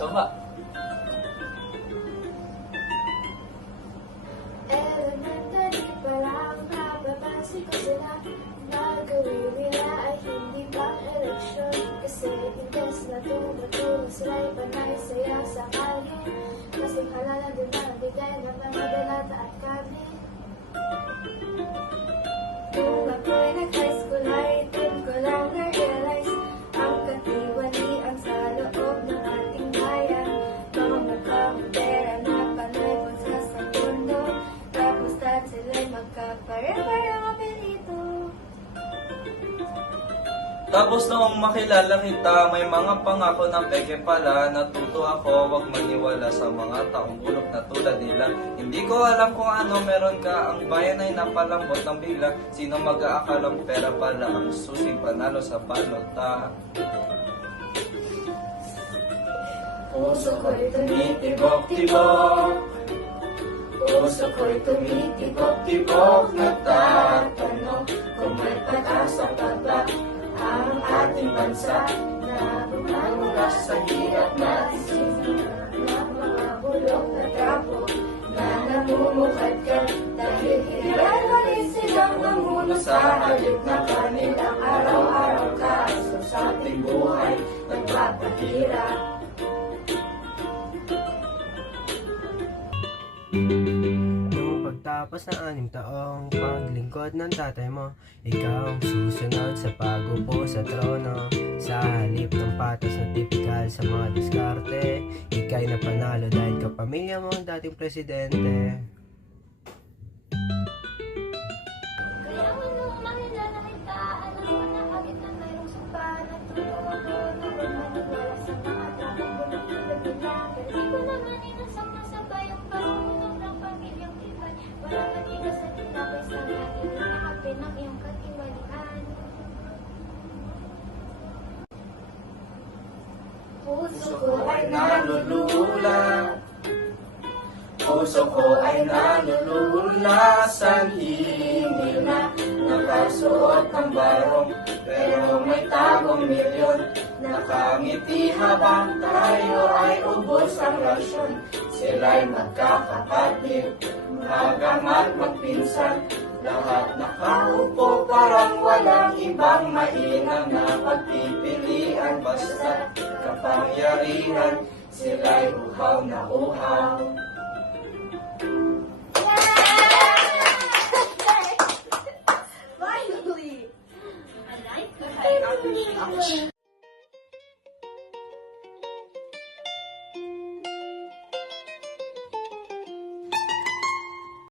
Soba. Elementary pa lang, napapansin ko sila. Nagawin nila ay hindi pang eleksyon. Kasi imbes na tumutulong sila'y panay saya sa kalye. Kasing halala din na bigay ng mga delata at kami. Nung ako'y nag-high school ay doon ko lang na-realize ang katiwalian sa loob ng ating bayan. Mga kampera na panay po sa segundo. Tapos lahat sila'y magkapare-parang apelito. Tapos noong makilala kita, may mga pangako na peke pala. Natuto ako, wag maniwala sa mga taong bulok na tulad nila. Hindi ko alam kung ano meron ka. Ang bayan ay napalambot ng bigla. Sino mag-aakalang pera pala ang susing panalo sa balota? Puso ko'y tumitibok-tibok. Puso ko'y tumitibok-tibok. Nagtatanong kung may pag-asa pa ba ang ating bansa na bumamula sa hirap na isipin ng mga bulok na trapo na namumukadkad dahil hinalali silang mamuno sa halip na kanilang araw-araw kaso sa ating buhay nagpapahirap. Nung pagtapos ng 6 taong paglingkod ng tatay mo, ikaw ang susunod sa pagupo sa trono. Sa halip ng patas na tipikal sa mga diskarte, ika'y napanalo dahil kapamilya mo ang dating presidente. Kaya mo nung makilala kita, alam mo na agad na mayroong sumpa. Natuto ako na huwag maniwala sa mga taong bulok tulad nila. Pero di ko naman inasang masabay ang parunong ng pamilyang tibay. Para matigas at tinapay sa akin, nakapin ang iyong katiwalian. Puso ko ay nalulula. Puso ko ay nalulula. Sanhingin na nakasuot ng barong, pero may tagong milyon. Nakangiti habang tayo ay ubos ang rasyon. Sila'y magkakapatid, magamat magpinsan. Lahat nakaupo parang walang ibang mainam na pagpipilian. Basta kapangyarihan, sila'y uhaw na uhaw.